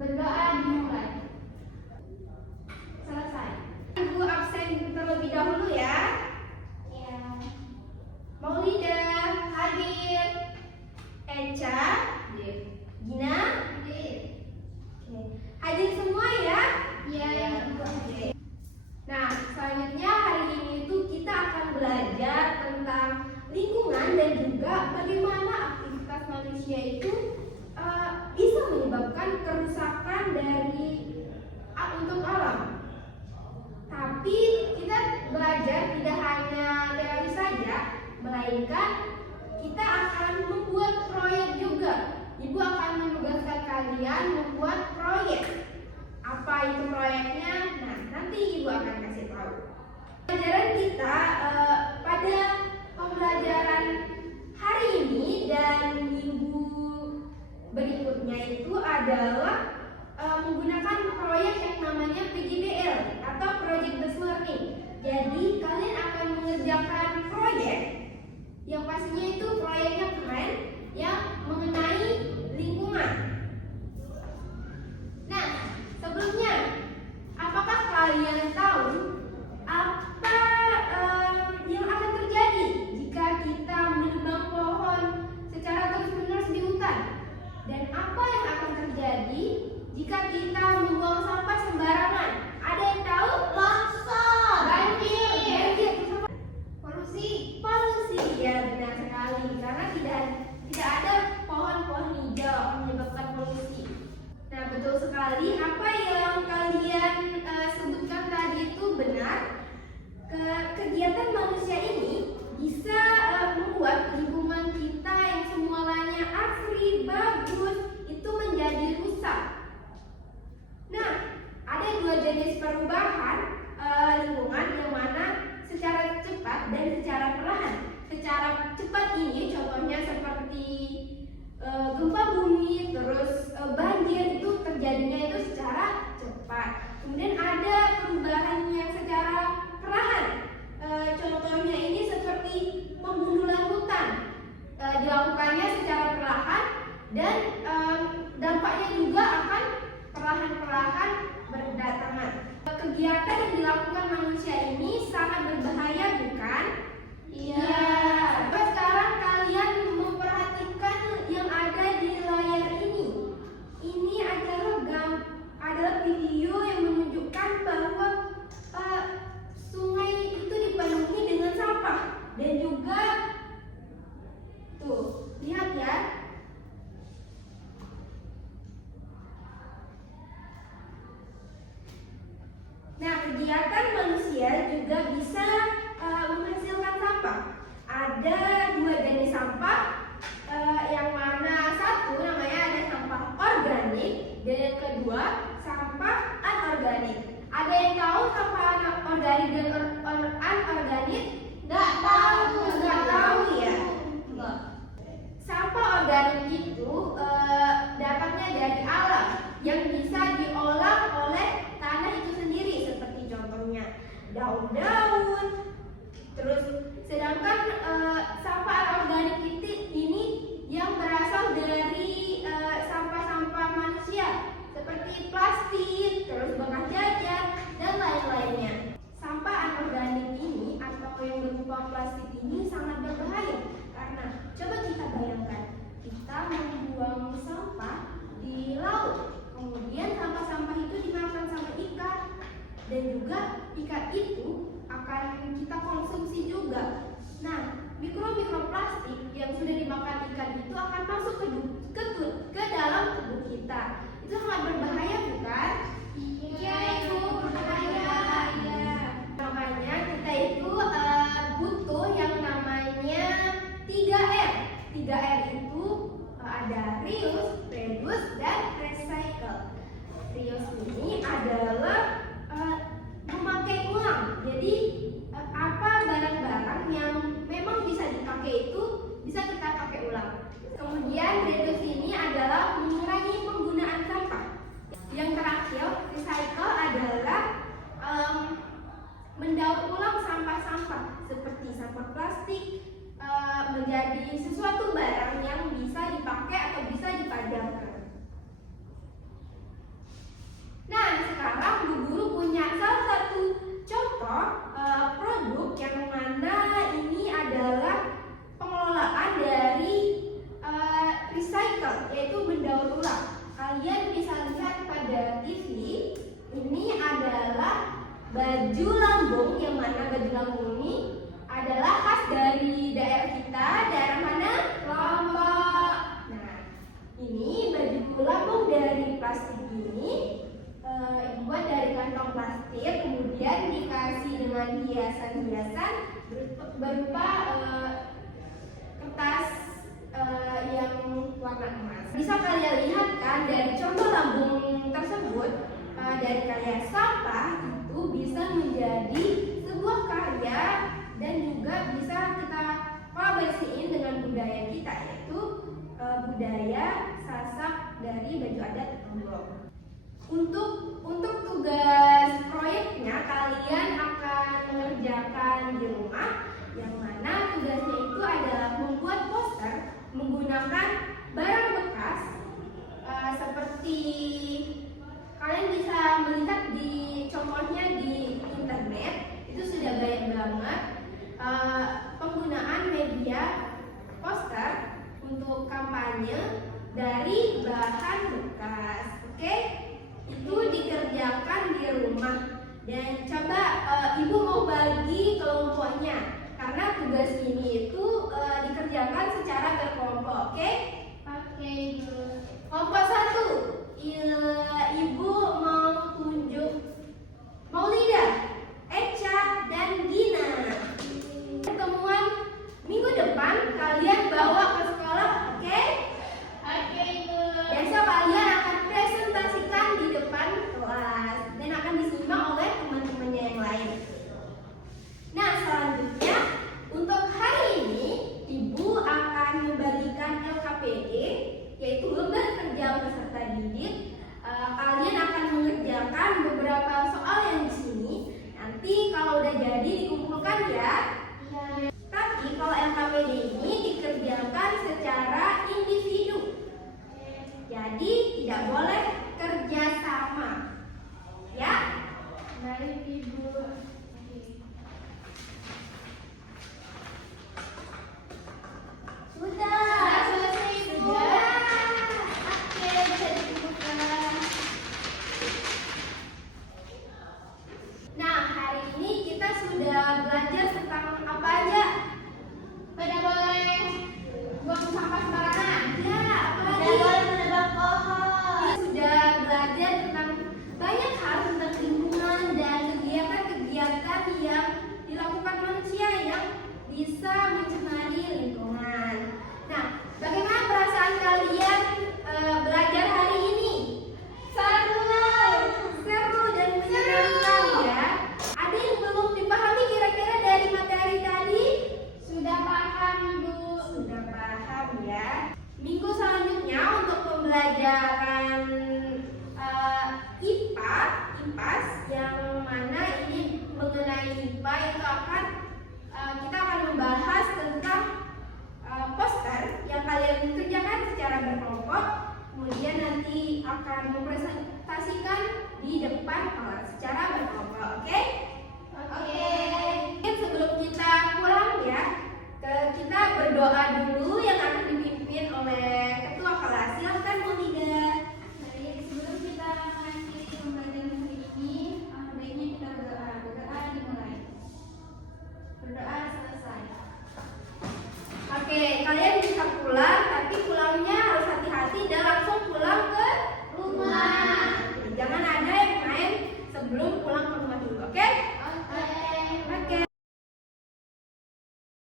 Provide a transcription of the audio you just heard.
Berdoa dimulai. Selesai. Ibu absen terlebih dahulu ya. Ya. Maulida hadir. Eca hadir. Gina hadir. Oke. Hadir semua ya? Iya, Ibu hadir. Nah, selanjutnya hari ini itu kita akan belajar tentang lingkungan dan juga bagaimana aktivitas manusia itu bisa menyebabkan kerusakan untuk alam. Tapi kita belajar tidak hanya teori saja, melainkan kita akan membuat proyek juga. Ibu akan menugaskan kalian membuat proyek. Apa itu proyeknya? Nah, nanti Ibu akan kasih tahu. Pelajaran kita pada pembelajaran hari ini dan minggu berikutnya itu adalah menggunakan proyek yang namanya PJBL atau Project Based Learning. Jadi kalian akan mengerjakan proyek yang pastinya itu proyeknya keren yang mengenai lingkungan. Nah, sebelumnya, apakah kalian tahu apa yang akan terjadi jika kita menebang pohon secara terus-menerus di hutan? Dan apa yang akan terjadi jika kita membuang sampah sembarangan? Ada yang tahu? Longsor, banjir, polusi, ya benar sekali. Karena tidak ada pohon-pohon hijau menyebabkan polusi. Nah, betul sekali apa yang kalian sebutkan tadi itu benar. Kegiatan manusia ini bisa membuat lingkungan kita yang semulanya asri, bagus, itu menjadi rusak. Nah, ada dua jenis perubahan lingkungan yang mana secara cepat dan secara perlahan. Secara cepat ini contohnya seperti gempa bumi, terus banjir itu terjadinya itu secara cepat. Kemudian ada perubahan yang secara perlahan. Contohnya ini seperti pembunuhan hutan, dilakukannya secara perlahan dan dampaknya juga akan perlahan-perlahan berdatangan. Kegiatan yang dilakukan manusia ini sangat berbahaya, bukan? Iya. Sampai sekarang kalian memperhatikan yang ada di layar ini. Ini adalah video yang menunjukkan bahwa sungai itu dipenuhi dengan sampah dan juga tuh, lihat ya. Nah, kegiatan manusia juga bisa menghasilkan sampah. Ada dua jenis sampah, yang mana satu namanya ada sampah organik dan yang kedua sampah anorganik. Ada yang tahu sampah organik dan anorganik? Nggak tahu ya. Sampah organik itu dapatnya dari alam yang bisa diolah oleh tanah itu sendiri, seperti contohnya daun-daun. Terus sedangkan sampah anorganik ini yang berasal dari sampah-sampah manusia seperti plastik, terus bekas jajan dan lain-lainnya. Sampah anorganik ini atau yang berupa plastik ini sangat berbahaya karena coba kita bayangkan, kita membuang sampah di laut, kemudian sampah-sampah itu dimakan sama ikan dan juga ikan itu akan kita konsumsi juga. Nah, mikroplastik yang sudah dimakan ikan itu akan masuk ke dalam tubuh kita. Itu sangat berbahaya, bukan? Iya, itu berbahaya. Iya. Makanya kita itu butuh yang namanya 3R. 3R itu ada reuse, reduce, dan recycle. Reuse ini adalah memakai ulang. Jadi apa barang-barang yang memang bisa dipakai itu bisa kita pakai ulang. Kemudian reduce ini adalah mengurangi penggunaan sampah. Yang terakhir, recycle adalah mendaur ulang sampah-sampah seperti sampah plastik menjadi sesuatu barang yang bisa dipakai atau bisa dipajangkan. berupa kertas yang warna emas. Bisa kalian lihat kan dari contoh lambung tersebut, dari karya sampah itu bisa menjadi sebuah karya dan juga bisa kita kolaborasiin dengan budaya kita, yaitu budaya Sasak dari baju adat Amblong. Untuk tugas proyeknya kalian akan mengerjakan di rumah, yang mana tugasnya itu adalah membuat poster menggunakan barang bekas seperti kalian bisa melihat di contohnya di internet, itu sudah banyak banget penggunaan media poster untuk kampanye dari bahan bekas. Oke? Itu dikerjakan di rumah, dan coba ibu mau bagi kelompoknya karena tugas ini itu dikerjakan secara berkelompok. Oke? Oke, Ibu. Kelompok 1, ibu mau tunjuk Maulida, Echa, dan Gina. Pertemuan minggu depan kalian bawa ke sekolah, oke? Oke, Ibu. Besok kalian akan presentasikan di depan kelas dan akan disimak oleh teman-temannya yang lain. Nah, selanjutnya untuk hari ini ibu akan membagikan LKPD, yaitu lembar kerja peserta didik. Kalian akan mengerjakan beberapa soal yang di sini. Nanti kalau udah jadi dikumpulkan ya. Iya. Tapi kalau LKPD ini dikerjakan secara individu. Jadi tidak boleh kerja sama. Ya? Baik, Ibu. Sudah selesai, Ibu. Oke, bisa dikumpulkan. Nah, hari ini kita sudah belajar tentang apa aja? Tidak boleh buang sampah sembarangan. Ya, apa lagi? Tidak boleh menebang pohon. Kita sudah belajar tentang banyak hal tentang lingkungan dan kegiatan-kegiatan yang dilakukan manusia yang bisa mencemari lingkungan. Nah, bagaimana perasaan kalian belajar hari ini? Seru dan menyenangkan ya. Ada yang belum dipahami kira-kira dari materi tadi? Sudah paham, Ibu. Sudah paham ya. Minggu selanjutnya untuk pembelajaran IPA, IPAS, yang mana ini mengenai IPA itu kita akan membahas tentang poster yang kalian kerjakan secara berkelompok, kemudian nanti akan mempresentasikan di depan kelas secara berkelompok. Oke? Oke. Mungkin sebelum kita pulang ya, kita berdoa dulu yang akan dipimpin oleh ketua kelas. Silakan Maulida. Baik, sebelum kita mengakhiri pembelajaran hari ini, baiknya kita berdoa. Berdoa dimulai. Berdoa selesai. Oke, kalian bisa pulang, tapi pulangnya harus hati-hati dan langsung pulang ke Rumah. Jangan ada yang main sebelum